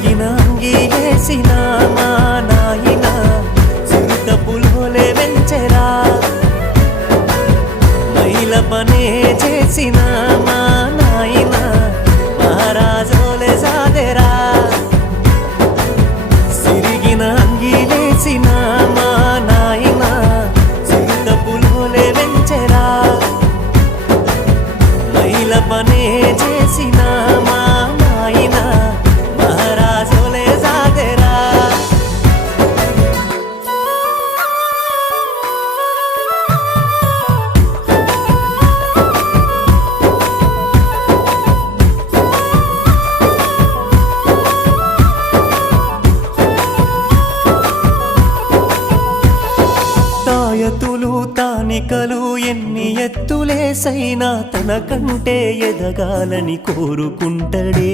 సిరిగిన అంగీలేసిన మా నాయన సిరిత పులోలే వెంచెరా మైల పనే చేసిన మా నాయన మహారాజోలే సాదెరా సిరిగిన అంగీలేసిన మా నాయన సిరిత పులోలే వెంచెరా మైల పనే చేసిన మా నాయన మహారాజోలే సాదెరా తాయతులు తానికలు ఎన్ని ఎత్తులేసైనా తనకంటే ఎదగాలని కోరుకుంటడే